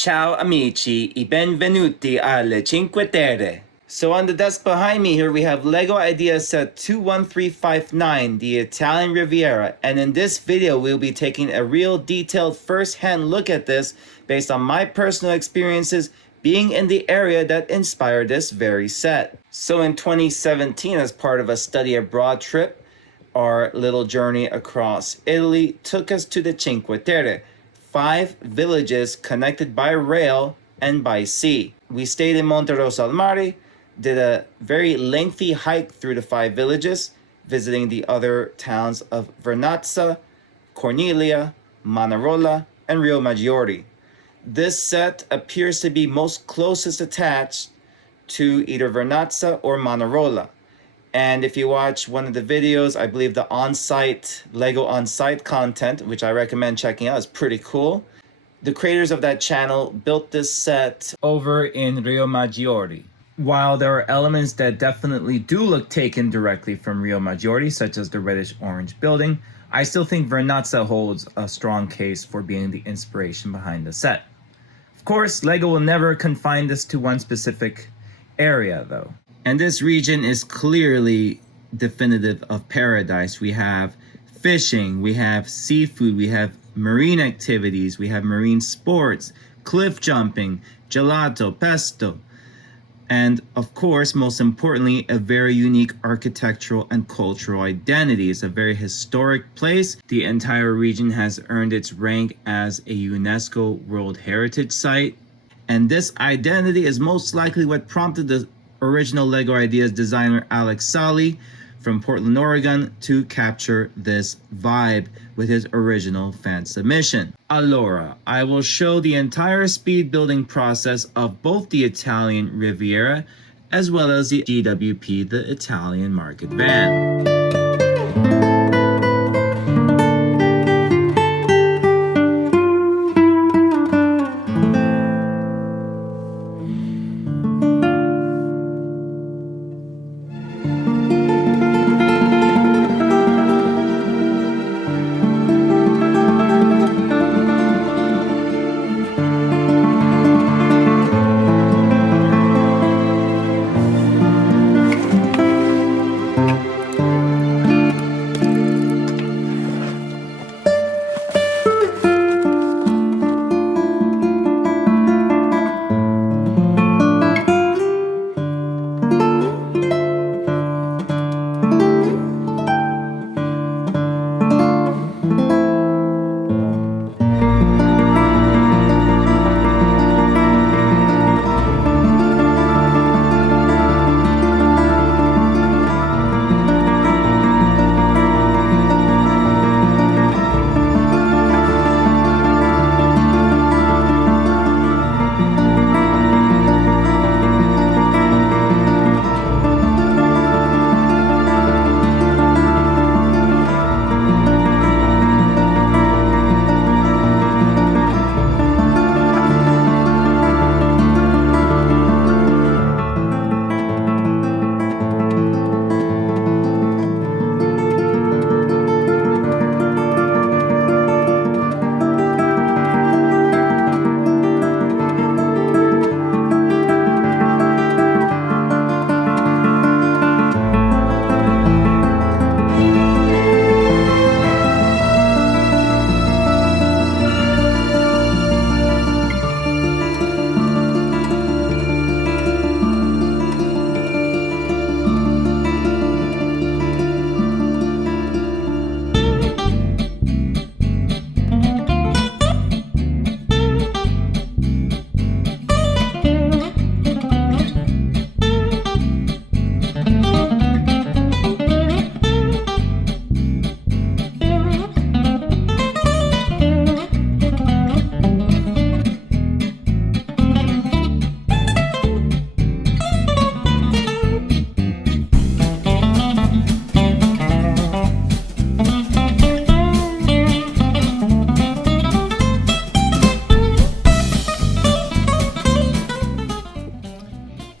Ciao amici e benvenuti alle Cinque Terre. So on the desk behind me here we have Lego Idea Set 21359, the Italian Riviera, and in this video we'll be taking a real detailed first-hand look at this based on my personal experiences being in the area that inspired this very set. So in 2017, as part of a study abroad trip, our little journey across Italy took us to the Cinque Terre, 5 villages connected by rail and by sea. We stayed in Monterosso al Mare, did a very lengthy hike through the 5 villages, visiting the other towns of Vernazza, Cornelia, Manarola, and Rio Maggiore. This set appears to be most closest attached to either Vernazza or Manarola. And if you watch one of the videos, I believe the on-site, Lego on-site content, which I recommend checking out, is pretty cool. The creators of that channel built this set over in Rio Maggiore. While there are elements that definitely do look taken directly from Rio Maggiore, such as the reddish-orange building, I still think Vernazza holds a strong case for being the inspiration behind the set. Of course, Lego will never confine this to one specific area, though. And this region is clearly definitive of paradise. We have fishing, we have seafood, we have marine activities, we have marine sports, cliff jumping, gelato, pesto, and of course, most importantly, a very unique architectural and cultural identity. It's a very historic place. The entire region has earned its rank as a UNESCO World Heritage Site. And this identity is most likely what prompted the original Lego Ideas designer Alex Sahli from Portland, Oregon to capture this vibe with his original fan submission. Allora, I will show the entire speed building process of both the Italian Riviera as well as the GWP, the Italian Market Van.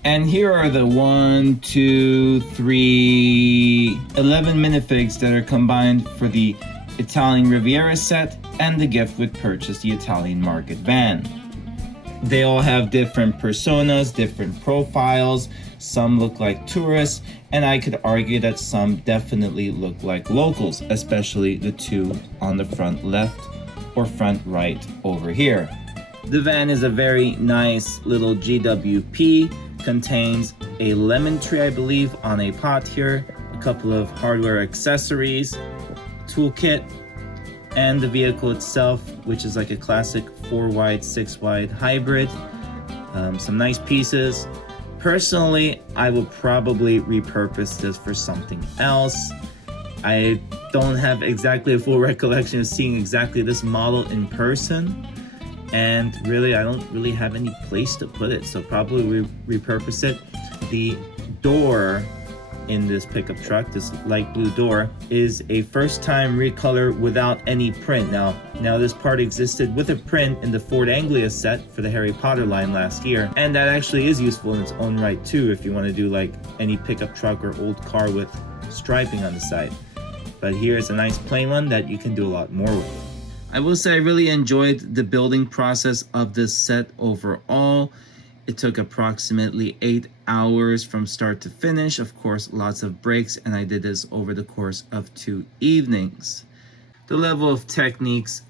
And here are the 11 minifigs that are combined for the Italian Riviera set and the gift with purchase, the Italian Market Van. They all have different personas, different profiles. Some look like tourists, and I could argue that some definitely look like locals, especially the two on the front left or front right over here. The van is a very nice little GWP, contains a lemon tree, I believe, on a pot here, a couple of hardware accessories, toolkit, and the vehicle itself, which is like a classic 4-wide, 6-wide hybrid. Some nice pieces. Personally, I will probably repurpose this for something else. I don't have exactly a full recollection of seeing exactly this model in person, and really I don't really have any place to put it, so probably repurpose it. The door in this pickup truck, this light blue door, is a first time recolor without any print. Now this part existed with a print in the Ford Anglia set for the Harry Potter line last year, and that actually is useful in its own right too if you want to do like any pickup truck or old car with striping on the side. But here's a nice plain one that you can do a lot more with. I will say I really enjoyed the building process of this set overall. It took approximately 8 hours from start to finish. Of course, lots of breaks, and I did this over the course of 2 evenings. The level of techniques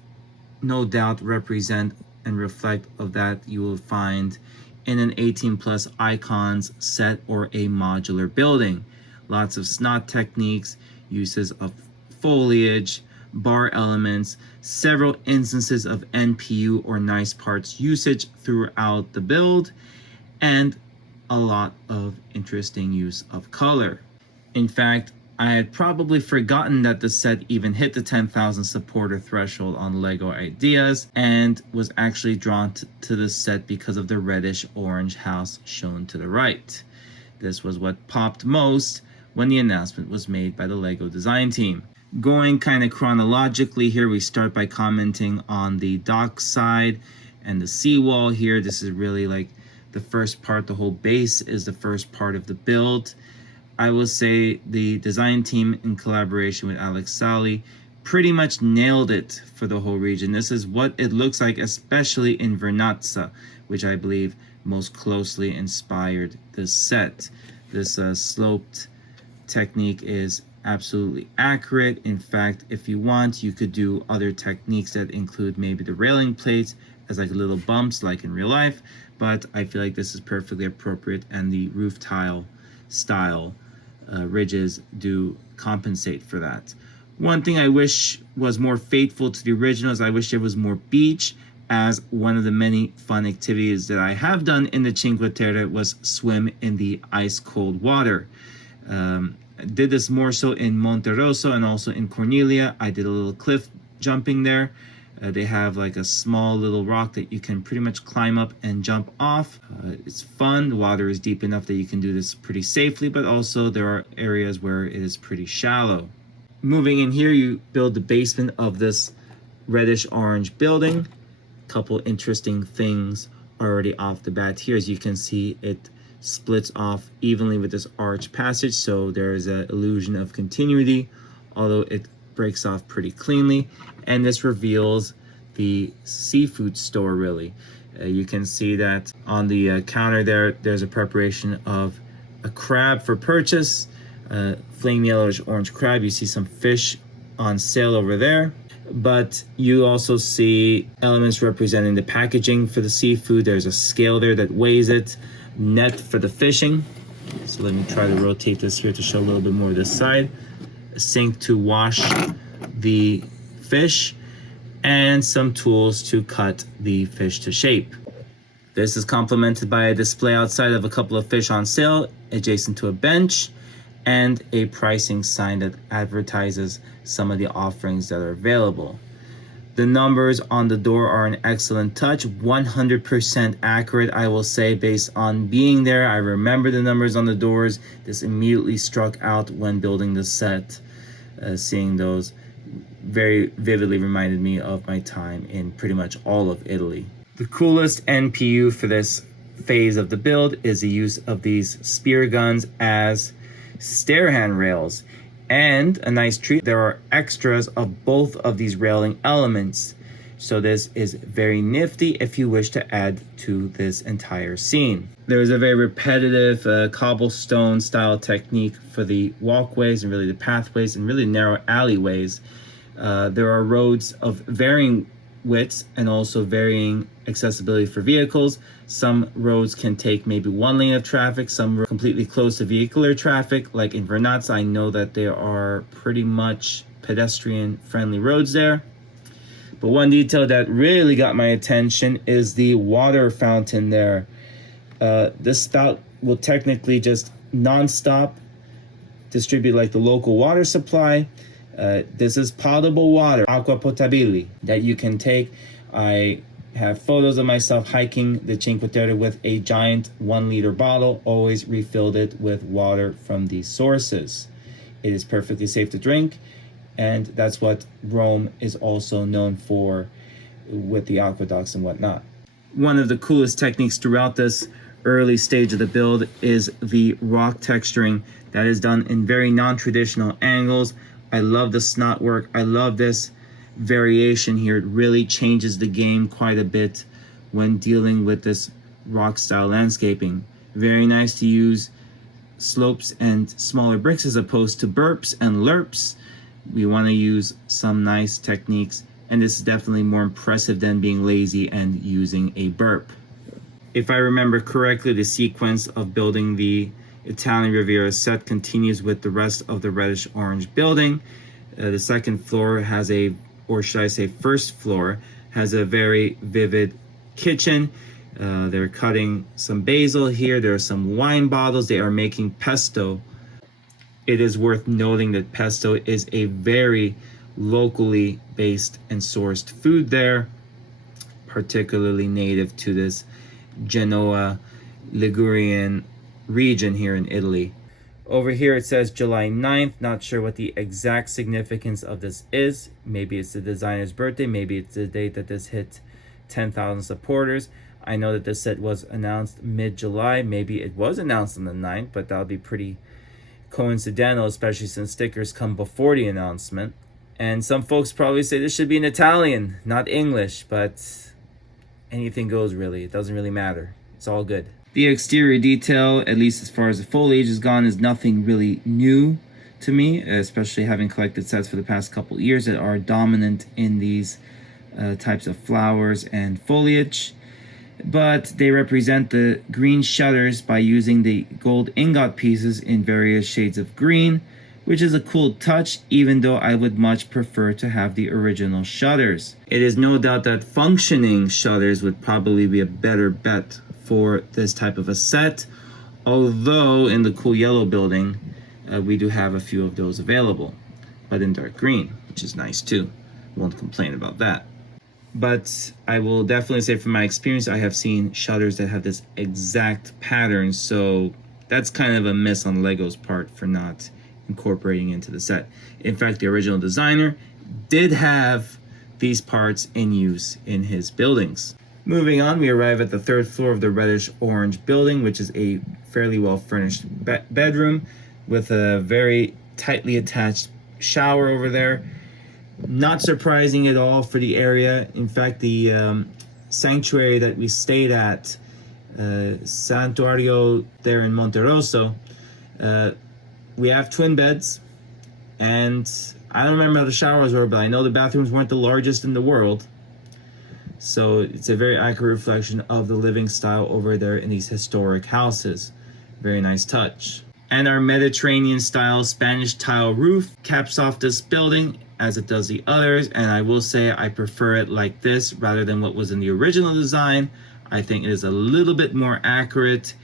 no doubt represent and reflect of that you will find in an 18 plus icons set or a modular building. Lots of snot techniques, uses of foliage, bar elements, several instances of NPU or nice parts usage throughout the build, and a lot of interesting use of color. In fact, I had probably forgotten that the set even hit the 10,000 supporter threshold on LEGO Ideas, and was actually drawn to the set because of the reddish orange house shown to the right. This was what popped most when the announcement was made by the LEGO design team. Going kind of chronologically here, we start by commenting on the dock side and the seawall here. This is really like the first part. The whole base is the first part of the build. I will say the design team in collaboration with Alex Sahli pretty much nailed it for the whole region. This is what it looks like, especially in Vernazza, which I believe most closely inspired this set. This sloped technique is absolutely accurate. In fact, if you want, you could do other techniques that include maybe the railing plates as like little bumps like in real life, but I feel like this is perfectly appropriate, and the roof tile style ridges do compensate for that. One thing I wish was more faithful to the original is I wish there was more beach, as one of the many fun activities that I have done in the Cinque Terre was swim in the ice cold water. I did this more so in Monte Rosso and also in Cornelia. I did a little cliff jumping there. They have like a small little rock that you can pretty much climb up and jump off. It's fun. The water is deep enough that you can do this pretty safely, but also there are areas where it is pretty shallow. Moving in here, you build the basement of this reddish orange building. Couple interesting things already off the bat here. As you can see, it splits off evenly with this arch passage, so there is an illusion of continuity, although it breaks off pretty cleanly. And this reveals the seafood store really. You can see that on the counter there's a preparation of a crab for purchase, flame yellowish orange crab. You see some fish on sale over there, but you also see elements representing the packaging for the seafood. There's a scale there that weighs it, net for the fishing. So let me try to rotate this here to show a little bit more of this side. A sink to wash the fish, and some tools to cut the fish to shape. This is complemented by a display outside of a couple of fish on sale adjacent to a bench, and a pricing sign that advertises some of the offerings that are available. The numbers on the door are an excellent touch, 100% accurate, I will say, based on being there. I remember the numbers on the doors. This immediately struck out when building the set. Seeing those very vividly reminded me of my time in pretty much all of Italy. The coolest NPU for this phase of the build is the use of these spear guns as stair handrails. And a nice treat, there are extras of both of these railing elements. So this is very nifty if you wish to add to this entire scene. There is a very repetitive cobblestone style technique for the walkways and really the pathways and really narrow alleyways. There are roads of varying widths and also varying accessibility for vehicles. Some roads can take maybe one lane of traffic, some are completely closed to vehicular traffic. Like in Vernazza, I know that there are pretty much pedestrian friendly roads there. But one detail that really got my attention is the water fountain there. This spout will technically just non-stop distribute like the local water supply. This is potable water, acqua potabile, that you can take. I have photos of myself hiking the Cinque Terre with a giant 1-liter bottle, always refilled it with water from these sources. It is perfectly safe to drink, and that's what Rome is also known for with the aqueducts and whatnot. One of the coolest techniques throughout this early stage of the build is the rock texturing that is done in very non-traditional angles. I love the snot work. I love this variation here. It really changes the game quite a bit when dealing with this rock style landscaping. Very nice to use slopes and smaller bricks as opposed to burps and lerps. We want to use some nice techniques, and this is definitely more impressive than being lazy and using a burp. If I remember correctly, the sequence of building the Italian Riviera set continues with the rest of the reddish orange building. The second floor has a, or should I say first floor, has a very vivid kitchen. They're cutting some basil here. There are some wine bottles. They are making pesto. It is worth noting that pesto is a very locally based and sourced food there, particularly native to this Genoa Ligurian region here in Italy. Over here it says July 9th. Not sure what the exact significance of this is. Maybe it's the designer's birthday. Maybe it's the date that this hit 10,000 supporters. I know that this set was announced mid-July. Maybe it was announced on the 9th, but that would be pretty coincidental, especially since stickers come before the announcement. And some folks probably say this should be in Italian, not English, but anything goes really. It doesn't really matter. It's all good. The exterior detail, at least as far as the foliage is gone, is nothing really new to me, especially having collected sets for the past couple years that are dominant in these types of flowers and foliage. But they represent the green shutters by using the gold ingot pieces in various shades of green, which is a cool touch, even though I would much prefer to have the original shutters. It is no doubt that functioning shutters would probably be a better bet for this type of a set, although in the cool yellow building we do have a few of those available, but in dark green, which is nice too. Won't complain about that. But I will definitely say from my experience, I have seen shutters that have this exact pattern, so that's kind of a miss on Lego's part for not incorporating into the set. In fact, the original designer did have these parts in use in his buildings. Moving on, we arrive at the third floor of the reddish orange building, which is a fairly well furnished bedroom with a very tightly attached shower over there. Not surprising at all for the area. In fact, the sanctuary that we stayed at, Santuario there in Monterosso, we have twin beds, and I don't remember how the showers were, but I know the bathrooms weren't the largest in the world. So it's a very accurate reflection of the living style over there in these historic houses. Very nice touch. And our Mediterranean style Spanish tile roof caps off this building as it does the others, and I will say I prefer it like this rather than what was in the original design. I think it is a little bit more accurate,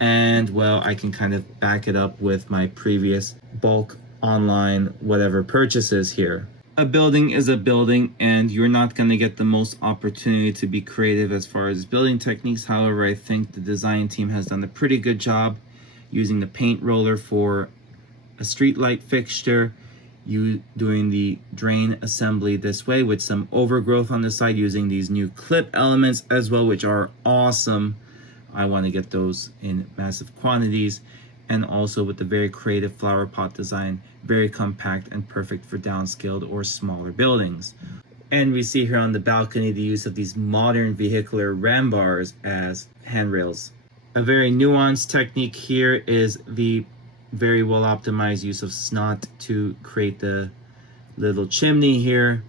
and well, I can kind of back it up with my previous bulk online whatever purchases here. A building is a building, and you're not going to get the most opportunity to be creative as far as building techniques. However, I think the design team has done a pretty good job using the paint roller for a street light fixture, you doing the drain assembly this way with some overgrowth on the side using these new clip elements as well, which are awesome. I want to get those in massive quantities. And also with the very creative flower pot design, very compact and perfect for downscaled or smaller buildings. And we see here on the balcony the use of these modern vehicular ram bars as handrails. A very nuanced technique here is the very well optimized use of snot to create the little chimney here,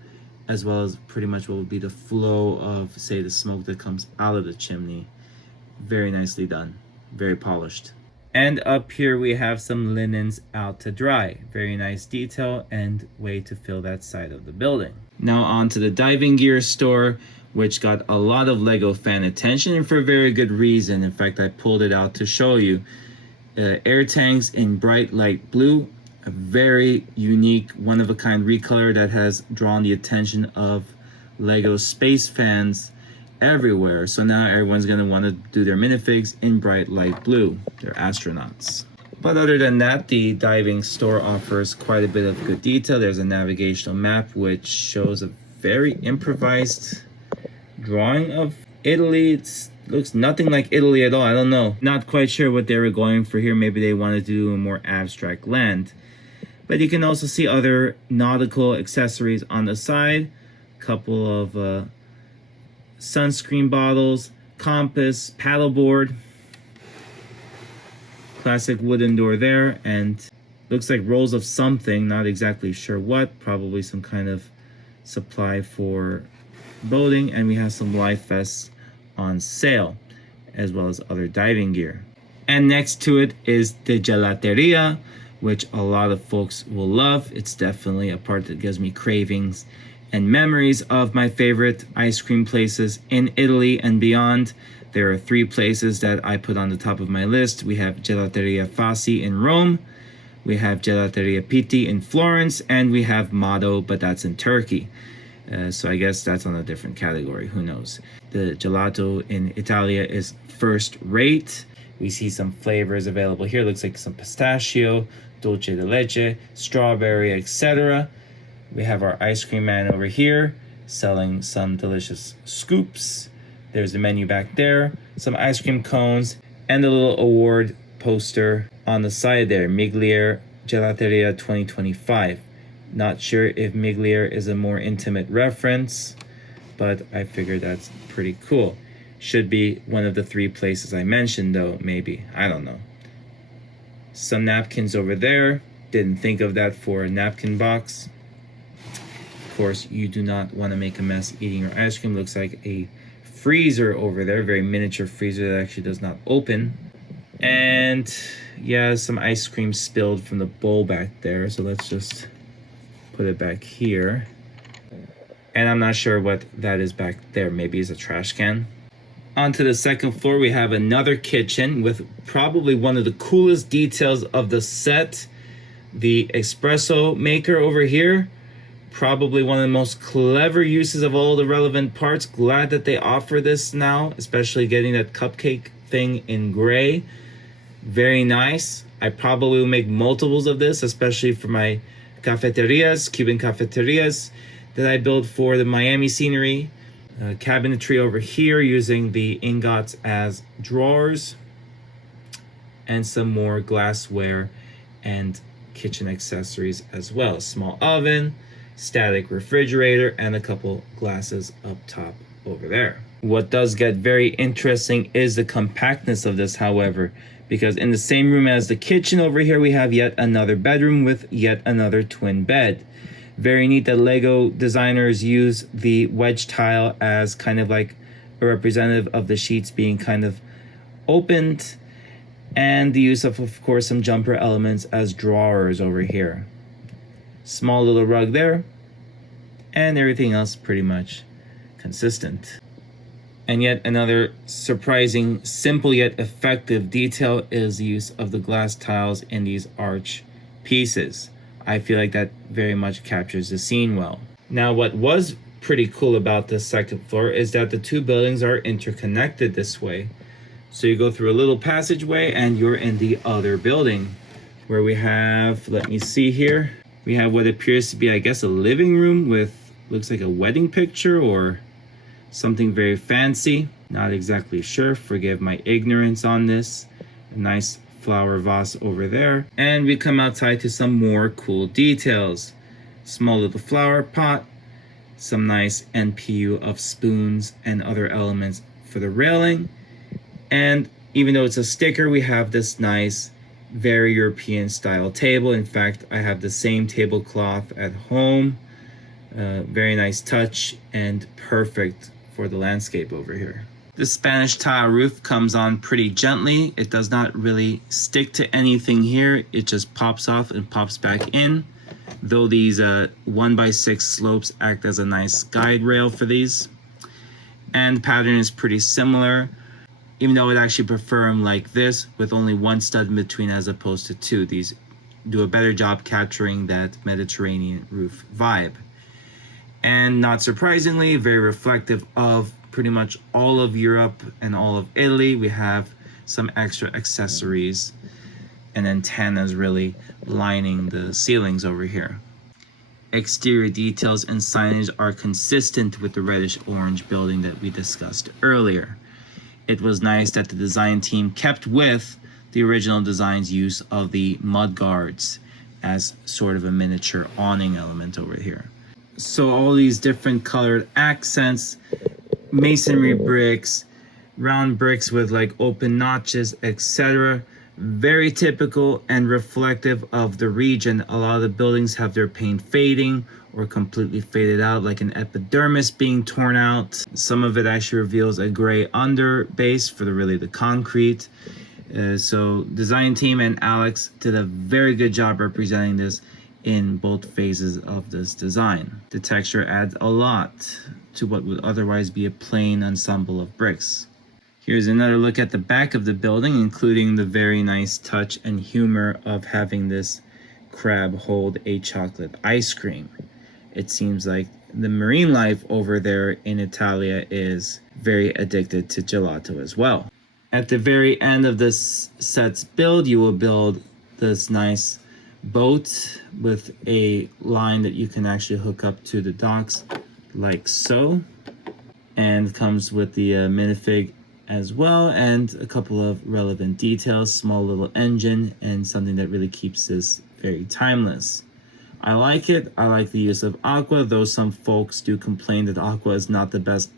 as well as pretty much what would be the flow of, say, the smoke that comes out of the chimney. Very nicely done, very polished. And up here we have some linens out to dry. Very nice detail and way to fill that side of the building. Now on to the diving gear store, which got a lot of LEGO fan attention, and for a very good reason. In fact, I pulled it out to show you. Air tanks in bright light blue, a very unique, one-of-a-kind recolor that has drawn the attention of LEGO space fans everywhere. So now everyone's going to want to do their minifigs in bright light blue. They're astronauts. But other than that, the diving store offers quite a bit of good detail. There's a navigational map which shows a very improvised drawing of Italy. It looks nothing like Italy at all. I don't know. Not quite sure what they were going for here. Maybe they wanted to do a more abstract land. But you can also see other nautical accessories on the side. A couple of sunscreen bottles, compass, paddleboard, classic wooden door there, and looks like rolls of something, not exactly sure what, probably some kind of supply for boating. And we have some life vests on sale, as well as other diving gear. And next to it is the gelateria, which a lot of folks will love. It's definitely a part that gives me cravings and memories of my favorite ice cream places in Italy and beyond. There are 3 places that I put on the top of my list. We have Gelateria Fassi in Rome, we have Gelateria Pitti in Florence, and we have Mado, but that's in Turkey. So I guess that's on a different category, who knows. The gelato in Italia is first rate. We see some flavors available here. Looks like some pistachio, dulce de leche, strawberry, etc. We have our ice cream man over here selling some delicious scoops. There's the menu back there, some ice cream cones, and a little award poster on the side there, Miglier Gelateria 2025. Not sure if Miglier is a more intimate reference, but I figured that's pretty cool. Should be one of the 3 places I mentioned though, maybe. I don't know. Some napkins over there. Didn't think of that for a napkin box. Of course, you do not want to make a mess eating your ice cream. Looks like a freezer over there, very miniature freezer that actually does not open. And yeah, some ice cream spilled from the bowl back there. So let's just put it back here. And I'm not sure what that is back there. Maybe it's a trash can. Onto the second floor, we have another kitchen with probably one of the coolest details of the set. The espresso maker over here. Probably one of the most clever uses of all the relevant parts. Glad that they offer this now, especially getting that cupcake thing in gray. Very nice. I probably will make multiples of this, especially for my cafeterias, Cuban cafeterias that I build for the Miami scenery. Cabinetry over here using the ingots as drawers. And some more glassware and kitchen accessories as well. Small oven, static refrigerator, and a couple glasses up top over there. What does get very interesting is the compactness of this, however, because in the same room as the kitchen over here, we have yet another bedroom with yet another twin bed. Very neat that LEGO designers use the wedge tile as kind of like a representative of the sheets being kind of opened, and the use of course, some jumper elements as drawers over here. Small little rug there, and everything else pretty much consistent. And yet another surprising, simple yet effective detail is the use of the glass tiles in these arch pieces. I feel like that very much captures the scene well. Now, what was pretty cool about this second floor is that the 2 buildings are interconnected this way. So you go through a little passageway and you're in the other building, where we have, let me see here, we have what appears to be, I guess, a living room with, looks like a wedding picture or something very fancy. Not exactly sure, forgive my ignorance on this. A nice flower vase over there. And we come outside to some more cool details. Small little flower pot, some nice NPU of spoons and other elements for the railing. And even though it's a sticker, we have this nice, very European style table. In fact, I have the same tablecloth at home. Very nice touch and perfect for the landscape over here. The Spanish tile roof comes on pretty gently. It does not really stick to anything here. It just pops off and pops back in. Though these 1x6 slopes act as a nice guide rail for these. And the pattern is pretty similar, even though I'd actually prefer them like this with only one stud in between as opposed to two. These do a better job capturing that Mediterranean roof vibe. And not surprisingly, very reflective of pretty much all of Europe and all of Italy. We have some extra accessories and antennas really lining the ceilings over here. Exterior details and signage are consistent with the reddish orange building that we discussed earlier. It was nice that the design team kept with the original design's use of the mud guards as sort of a miniature awning element over here. So all these different colored accents, masonry bricks, round bricks with like open notches, etc. Very typical and reflective of the region. A lot of the buildings have their paint fading or completely faded out, like an epidermis being torn out. Some of it actually reveals a gray under base for the concrete. So design team and Alex did a very good job representing this in both phases of this design. The texture adds a lot to what would otherwise be a plain ensemble of bricks. Here's another look at the back of the building, including the very nice touch and humor of having this crab hold a chocolate ice cream. It seems like the marine life over there in Italia is very addicted to gelato as well. At the very end of this set's build, you will build this nice boat with a line that you can actually hook up to the docks like so, and comes with the minifig as well, and a couple of relevant details, small little engine, and something that really keeps this very timeless. I like it. I like the use of aqua, though some folks do complain that aqua is not the best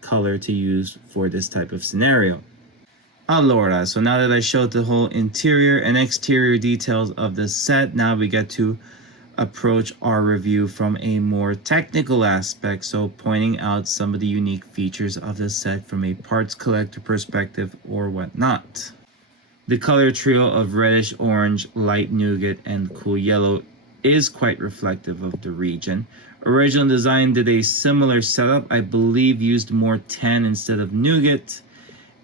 color to use for this type of scenario. Allora, so now that I showed the whole interior and exterior details of the set, now we get to approach our review from a more technical aspect, so pointing out some of the unique features of the set from a parts collector perspective or whatnot. The color trio of reddish orange, light nougat, and cool yellow is quite reflective of the region. Original design did a similar setup, I believe used more tan instead of nougat,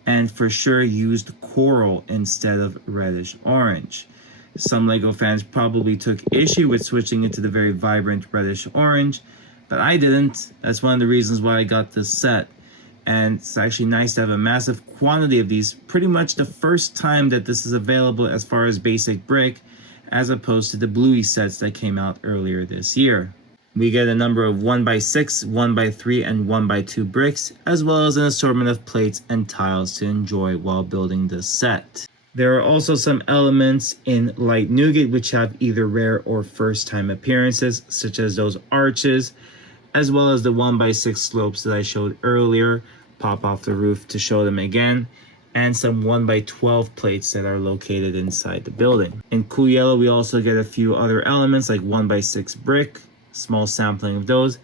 and for sure used coral instead of reddish orange. Some LEGO fans probably took issue with switching it to the very vibrant reddish orange, but I didn't. That's one of the reasons why I got this set. And it's actually nice to have a massive quantity of these, pretty much the first time that this is available as far as basic brick, as opposed to the Bluey sets that came out earlier this year. We get a number of 1x6, 1x3, and 1x2 bricks, as well as an assortment of plates and tiles to enjoy while building this set. There are also some elements in light nougat which have either rare or first time appearances, such as those arches, as well as the 1x6 slopes that I showed earlier, pop off the roof to show them again, and some 1x12 plates that are located inside the building. In cool yellow, we also get a few other elements like 1x6 brick, small sampling of those,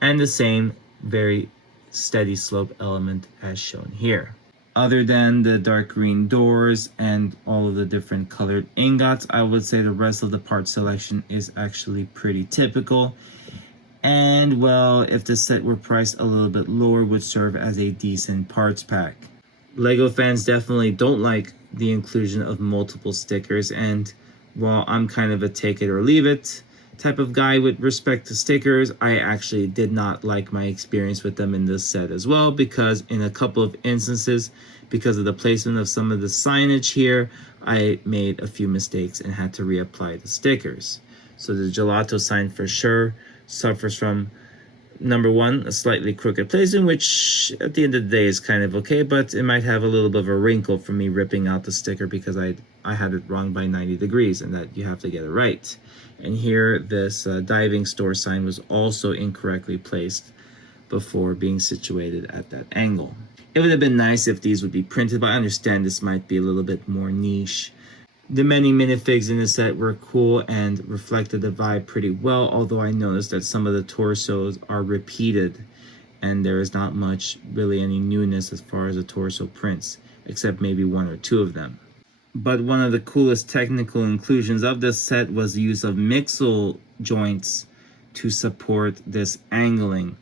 and the same very steady slope element as shown here. Other than the dark green doors and all of the different colored ingots, I would say the rest of the part selection is actually pretty typical. And well, if the set were priced a little bit lower, would serve as a decent parts pack. LEGO fans definitely don't like the inclusion of multiple stickers, and while I'm kind of a take it or leave it type of guy with respect to stickers, I actually did not like my experience with them in this set as well, because in a couple of instances, because of the placement of some of the signage here, I made a few mistakes and had to reapply the stickers. So the gelato sign for sure suffers from number one, a slightly crooked placement, which at the end of the day is kind of okay, but it might have a little bit of a wrinkle from me ripping out the sticker because I had it wrong by 90 degrees, and that you have to get it right. And here, this diving store sign was also incorrectly placed before being situated at that angle. It would have been nice if these would be printed, but I understand this might be a little bit more niche. The many minifigs in the set were cool and reflected the vibe pretty well, although I noticed that some of the torsos are repeated and there is not much, really any newness as far as the torso prints, except maybe one or two of them. But one of the coolest technical inclusions of this set was the use of mixel joints to support this angling.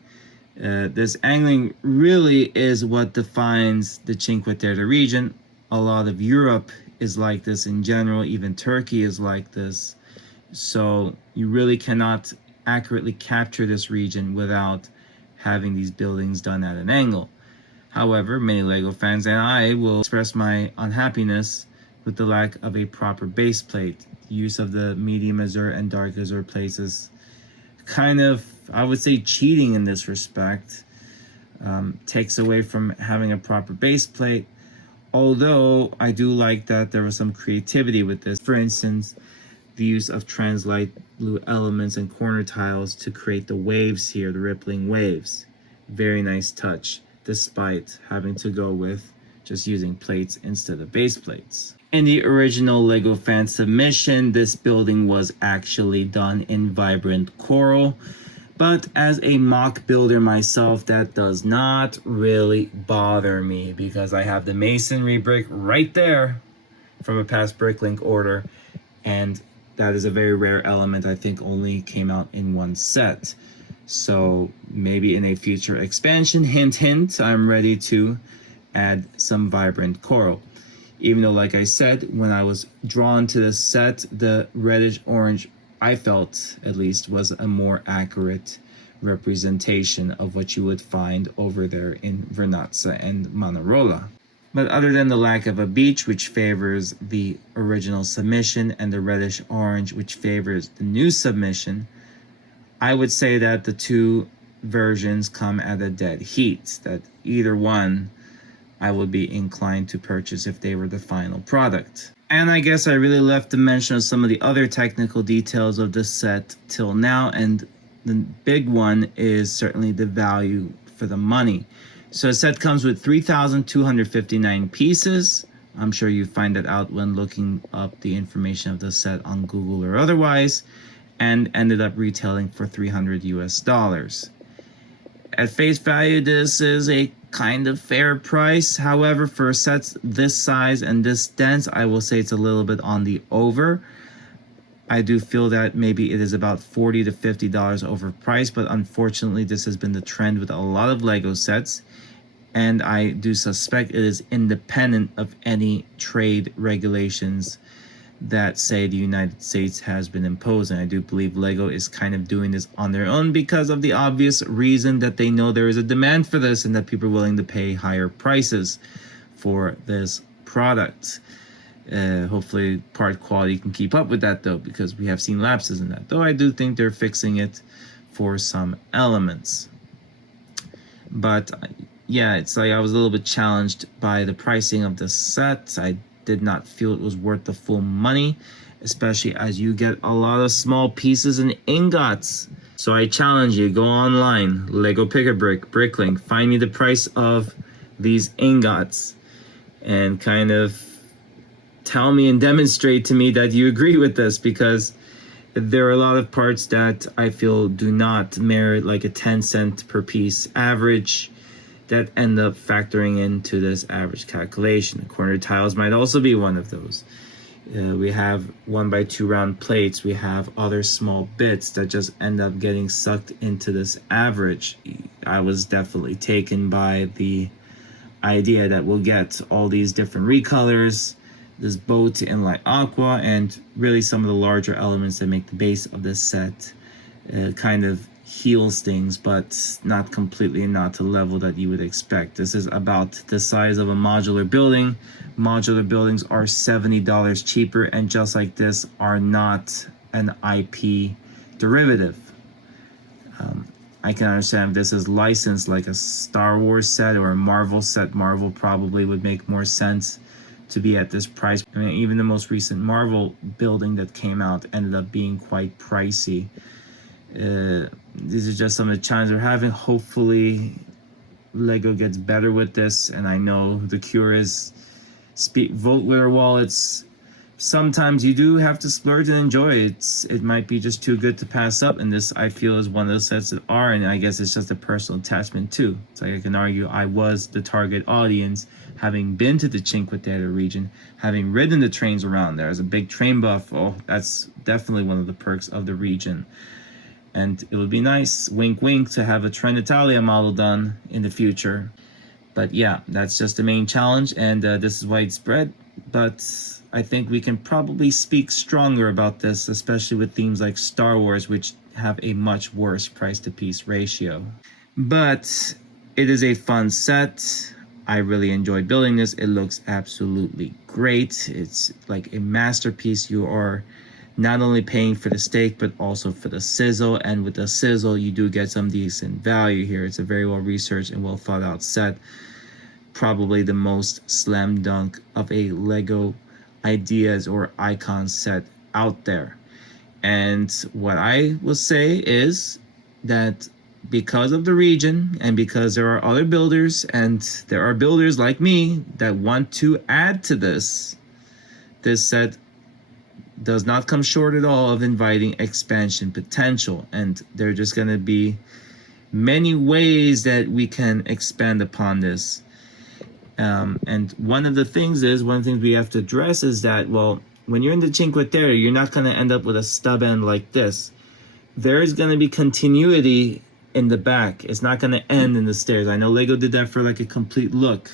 This angling really is what defines the Cinque Terre region. A lot of Europe is like this in general, even Turkey is like this. So you really cannot accurately capture this region without having these buildings done at an angle. However, many LEGO fans and I will express my unhappiness with the lack of a proper base plate. The use of the medium azure and dark azure plates is kind of, I would say, cheating in this respect. Takes away from having a proper base plate. Although I do like that there was some creativity with this. For instance, the use of translight blue elements and corner tiles to create the waves here, the rippling waves. Very nice touch, despite having to go with just using plates instead of base plates. In the original LEGO fan submission, this building was actually done in vibrant coral. But as a mock builder myself, that does not really bother me because I have the masonry brick right there from a past Bricklink order. And that is a very rare element. I think only came out in one set. So maybe in a future expansion, hint, hint, I'm ready to add some vibrant coral. Even though, like I said, when I was drawn to this set, the reddish orange, I felt at least, was a more accurate representation of what you would find over there in Vernazza and Manarola. But other than the lack of a beach, which favors the original submission, and the reddish orange, which favors the new submission, I would say that the two versions come at a dead heat, that either one I would be inclined to purchase if they were the final product. And I guess I really left to mention some of the other technical details of this set till now, and the big one is certainly the value for the money. So a set comes with 3,259 pieces. I'm sure you find that out when looking up the information of the set on Google or otherwise, and ended up retailing for $300 US. At face value, this is a kind of fair price. However, for sets this size and this dense, I will say it's a little bit on the over. I do feel that maybe it is about $40 to $50 overpriced, but unfortunately this has been the trend with a lot of LEGO sets, and I do suspect it is independent of any trade regulations that say the United States has been imposing. I do believe LEGO is kind of doing this on their own because of the obvious reason that they know there is a demand for this and that people are willing to pay higher prices for this product. Hopefully part quality can keep up with that though, because we have seen lapses in that, though I do think they're fixing it for some elements. But yeah, it's like I was a little bit challenged by the pricing of the set. I did not feel it was worth the full money, especially as you get a lot of small pieces and ingots. So I challenge you, go online, Lego Pick-a-Brick, Bricklink, find me the price of these ingots and kind of tell me and demonstrate to me that you agree with this, because there are a lot of parts that I feel do not merit like a 10-cent per piece average that end up factoring into this average calculation. The corner tiles might also be one of those. We have 1x2 round plates. We have other small bits that just end up getting sucked into this average. I was definitely taken by the idea that we'll get all these different recolors, this boat in light aqua, and really some of the larger elements that make the base of this set kind of heals things, but not completely, and not to the level that you would expect. This is about the size of a modular building. Modular buildings are $70 cheaper, and just like this, are not an IP derivative. I can understand if this is licensed like a Star Wars set or a Marvel set. Marvel probably would make more sense to be at this price. I mean, even the most recent Marvel building that came out ended up being quite pricey. These are just some of the challenges we're having. Hopefully Lego gets better with this, and I know the cure is vote with our wallets. Sometimes you do have to splurge and enjoy it. It might be just too good to pass up, and this I feel is one of those sets that are, and I guess it's just a personal attachment too. It's like I can argue I was the target audience, having been to the Cinque Terre region, having ridden the trains around there as a big train buff. Oh, that's definitely one of the perks of the region. And it would be nice, wink wink, to have a Trenitalia model done in the future. But yeah, that's just the main challenge, and this is widespread. But I think we can probably speak stronger about this, especially with themes like Star Wars, which have a much worse price to piece ratio. But it is a fun set. I really enjoy building this. It looks absolutely great. It's like a masterpiece. You are not only paying for the steak, but also for the sizzle. And with the sizzle, you do get some decent value here. It's a very well researched and well thought out set. Probably the most slam dunk of a Lego ideas or icon set out there. And what I will say is that because of the region, and because there are other builders, and there are builders like me that want to add to this set does not come short at all of inviting expansion potential. And there are just going to be many ways that we can expand upon this. And one of the things we have to address is that, well, when you're in the Cinque Terre, you're not going to end up with a stub end like this. There is going to be continuity in the back. It's not going to end in the stairs. I know Lego did that for like a complete look,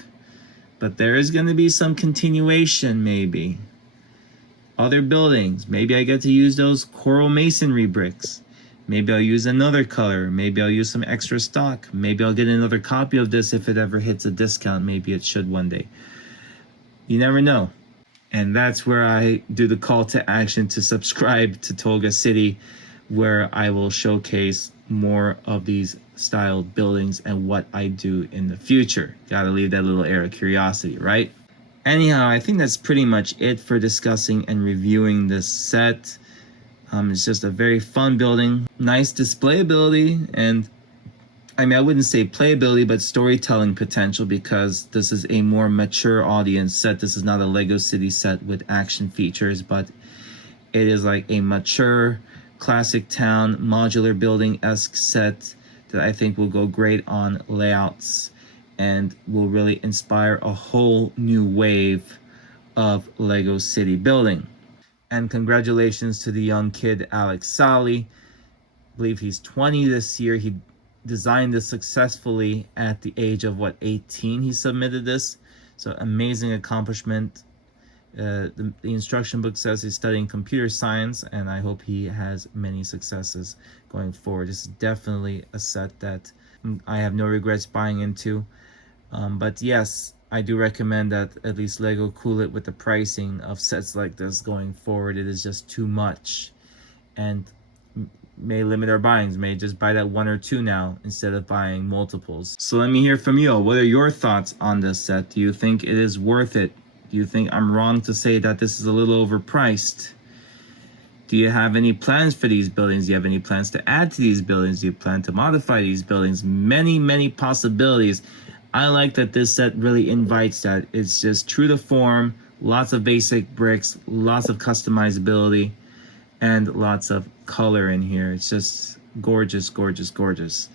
but there is going to be some continuation, maybe. Other buildings, maybe I get to use those coral masonry bricks. Maybe I'll use another color. Maybe I'll use some extra stock. Maybe I'll get another copy of this if it ever hits a discount. Maybe it should one day. You never know. And that's where I do the call to action to subscribe to Tolga City, where I will showcase more of these styled buildings and what I do in the future. Gotta leave that little air of curiosity, right? Anyhow, I think that's pretty much it for discussing and reviewing this set. It's just a very fun building, nice displayability, and I mean, I wouldn't say playability, but storytelling potential, because this is a more mature audience set. This is not a Lego City set with action features, but it is like a mature, classic town, modular building-esque set that I think will go great on layouts and will really inspire a whole new wave of Lego City building. And congratulations to the young kid, Alex Sahli. I believe he's 20 this year. He designed this successfully at the age of, 18 he submitted this. So amazing accomplishment. The instruction book says he's studying computer science, and I hope he has many successes going forward. This is definitely a set that I have no regrets buying into. But yes, I do recommend that at least Lego cool it with the pricing of sets like this going forward. It is just too much, and may limit our buyings. May just buy that one or two now instead of buying multiples. So let me hear from you. What are your thoughts on this set? Do you think it is worth it? Do you think I'm wrong to say that this is a little overpriced? Do you have any plans for these buildings? Do you have any plans to add to these buildings? Do you plan to modify these buildings? Many, many possibilities. I like that this set really invites that. It's just true to form, lots of basic bricks, lots of customizability, and lots of color in here. It's just gorgeous, gorgeous, gorgeous.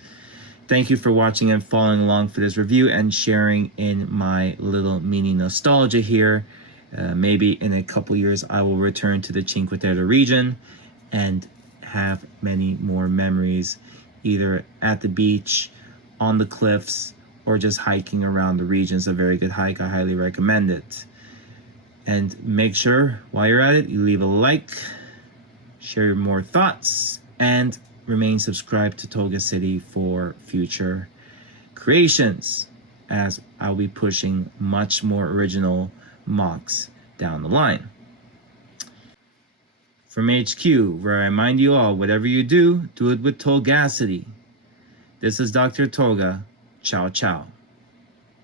Thank you for watching and following along for this review and sharing in my little mini nostalgia here. Maybe in a couple years I will return to the Cinque Terre region and have many more memories, either at the beach, on the cliffs, or just hiking around the region. It's a very good hike. I highly recommend it. And make sure while you're at it, you leave a like, share more thoughts, and remain subscribed to Tolga City for future creations, as I'll be pushing much more original mocks down the line. From HQ, where I remind you all, whatever you do, do it with Tolga City. This is Dr. Tolga. Ciao, ciao.